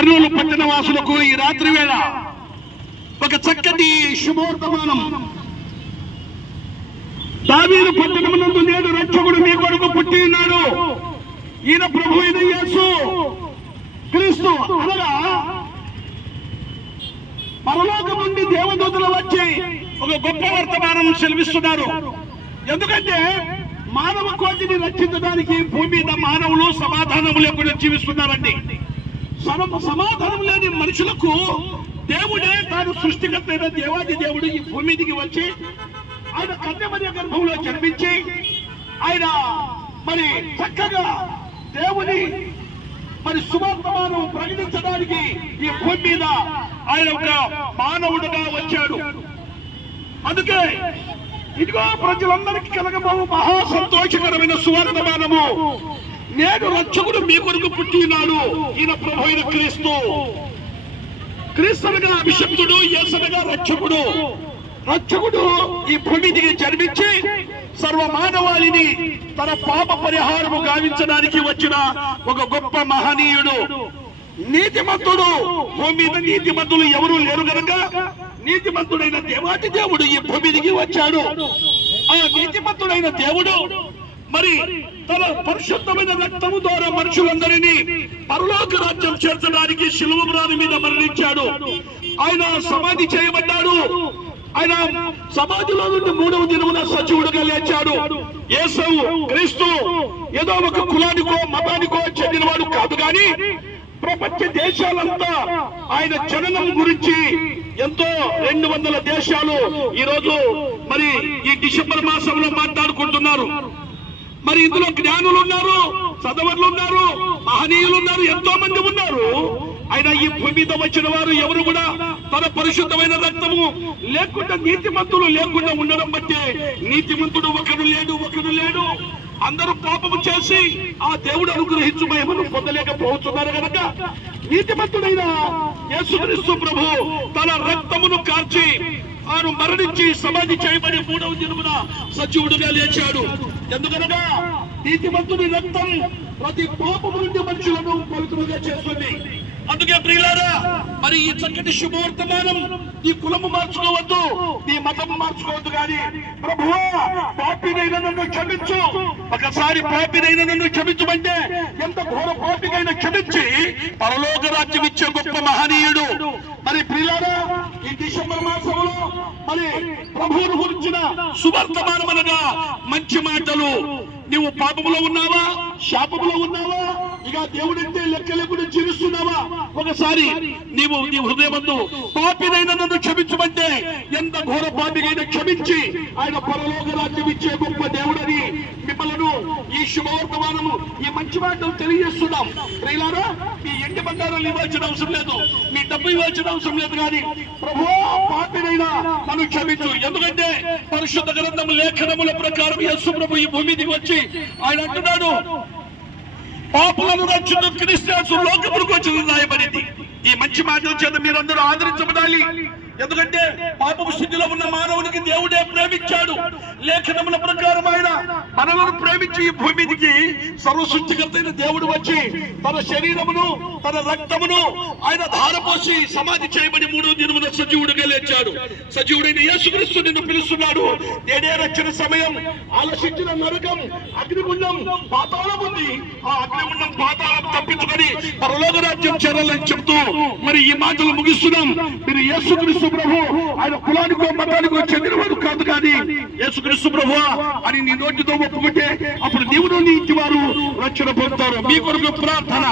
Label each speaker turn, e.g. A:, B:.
A: కర్నూలు పట్టణ వాసులకు ఈ రాత్రి వేళ ఒక చక్కటి శుభవర్తమానం దావీదు పట్టణమునందు నేడు రక్షకుడు మీ కొడుకు పుట్టి ఉన్నాడు. ఈయన ప్రభు ఇది యేసు క్రీస్తు. అనగా పరలోకం నుండి దేవదూతలు వచ్చి ఒక గొప్ప వర్తమానం సెలవిస్తున్నారు. ఎందుకంటే మానవ కోటిని రక్షించడానికి భూమి మీద మానవులు సమాధానం లేకుండా జీవిస్తున్నారండి. సమాధానం లేని మనుషులకు దేవుడే తాను సృష్టికర్తైన దేవాది దేవుడు ఈ భూమి దిగి వచ్చి ఆయన కన్యమర్య గర్భంలో జన్మించి ఆయన మరి చక్కగా దేవుని మరి సువర్తమానం ప్రకటించడానికి ఈ భూమి మీద ఆయన ఒక మానవుడుగా వచ్చాడు. అందుకే ఇదిగో ప్రజలందరికీ కలగబో మహా సంతోషకరమైన సువర్తమానము నేను రక్షకుడు మీ కొరకు పుట్టినాడు. ఈయన ప్రభు క్రీస్తు. క్రీస్తునగా అభిషక్తుడు యేసనగా రక్షకుడు. రక్షకుడు ఈ భూమిదికి జన్మించి సర్వ మానవాళిని తన పాప పరిహారము గావించడానికి వచ్చిన ఒక గొప్ప మహనీయుడు నీతిమంతుడు. భూమి మీద నీతిమంతులు ఎవరు లేరు గనక నీతిమంతుడైన దేవాటి దేవుడు ఈ భూమిదికి వచ్చాడు. ఆ నీతిమంతుడైన దేవుడు మరి తన పరిశుద్ధమైన రక్తము ద్వారా మనుషులందరినీ పరలోక రాజ్యం చేర్చడానికి శిలువ రాని మీద మరణించాడు. ఆయన సమాధి చేయబడ్డాడు. ఆయన సమాధిలో నుండి మూడవ దినమున సచివుడుగా లేచాడు. యేసవు క్రీస్తు ఏదో ఒక కులానికో మతానికో చెందినవాడు కాదు కానీ ప్రపంచ దేశాలంతా ఆయన జననం గురించి ఎంతో రెండు వందల దేశాలు ఈ రోజు మరి ఈ డిసెంబర్ మాసంలో మాట్లాడుకుంటున్నారు. మరి ఇందులో జ్ఞానులు ఉన్నారు చదవర్లు ఉన్నారు మహనీయులు ఉన్నారు. ఎంతో మంది ఉన్నారు ఆయన ఈ భూమి మీద వచ్చిన వారు ఎవరు కూడా తన పరిశుద్ధమైన రక్తము లేకుండా నీతిమంతులు లేకుండా ఉండడం బట్టే నీతిమంతుడు ఒకడు లేడు ఒకడు లేడు. అందరూ పాపము చేసి ఆ దేవుడు అనుగ్రహించు మహిమను పొందలేకపోతున్నారు కనుక నీతిమంతుడైన యేసుక్రీస్తు ప్రభు తన రక్తమును కార్చి తాను మరణించి సమాధి చేయబడి మూడవ దినమున సజీవుడిగా లేచాడు. ఎందుకనగా నీతిమంతుని రక్తం ప్రతి పాపము నుండి మనుషులను పవిత్రులుగా చేస్తుంది. అందుకే ప్రియులారా మరి ఈ చక్కటి శుభవర్తమానం ఈ కులము మార్చుకోవద్దు ఈ మతం మార్చుకోవద్దు కానీ ప్రభువా పాపినైన నన్ను క్షమించు. ఒకసారి పాపినైన నన్ను క్షమించమంటే ఎంత ఘోర పాపికైనా క్షమించి పరలోక రాజ్యం ఇచ్చే గొప్ప మహనీయుడు ప్రభువును గురించిన సువర్తమానమనగా మంచి మాటలు. నీవు పాపములో ఉన్నావా? శాపములో ఉన్నావా? ఇక దేవుడంటే లెక్క లేకుండా జీవిస్తున్నావా? ఒకసారి నీవు నీ హృదయమందు పాపినైనా నన్ను క్షమించమంటే ఎంత ఘోర పాపినైనా క్షమించి ఆయన పరలోక రాజ్యం ఇచ్చే గొప్ప దేవుడని మిమ్మలను ఈ శుభవర్తమానము ఈ మంచి మాటలు తెలియజేస్తున్నాం. రైలారా మీ ఎండి బంగారాలు ఇవ్వాల్సిన అవసరం లేదు. మీ డబ్బు ఇవ్వాల్సిన అవసరం లేదు కానీ ప్రభు మనం నన్ను క్షమించు. ఎందుకంటే పరిశుద్ధ గ్రంథము లేఖనముల ప్రకారం యేసు ప్రభు ఈ భూమి దిగి వచ్చి ఆయన అంటున్నాడు పాపులను రక్షణ క్రిస్టియన్స్ లోకములకు వచ్చింది రాయబడింది ఈ మంచి మాట చేత మీరందరూ ఆదరించబడాలి. ఎందుకంటే పాపపు స్థితిలో ఉన్న మానవునికి దేవుడే ప్రేమించాడు. లేఖనముల ప్రకారం ఆయన మనలను ప్రేమించి ఈ భూమి మీదికి దేవుడు వచ్చి తన శరీరమును తన రక్తమును ఆయన ధారపోసి సమాధి చేయబడి మూడో దినమున సజీవుడిగా లేచాడు. సజీవుడైన యేసుక్రీస్తు నిన్ను పిలుస్తున్నాడు. నేనే రక్షణ సమయం ఆలోచించిన నరకం అగ్నిగుండం పాతాళం ఉంది. ఆ అగ్నిగుండం పాతాళం తప్పించుకొని పరలోక రాజ్యం చేరాలని చెప్తూ మరి ఈ మాటలు ముగిస్తున్నాం. మీరు యేసుక్రీస్తు ప్రభు ఆయన కులానికో మతానికో చెందినవాడు కాదు కానీ యేసుక్రీస్తు ప్రభు అని నీ నోటితో ఒప్పుకుంటే అప్పుడు దేవుడు నీ ఇంటి వారు రక్షణ పొందుతారు. మీ కొరకు ప్రార్థన.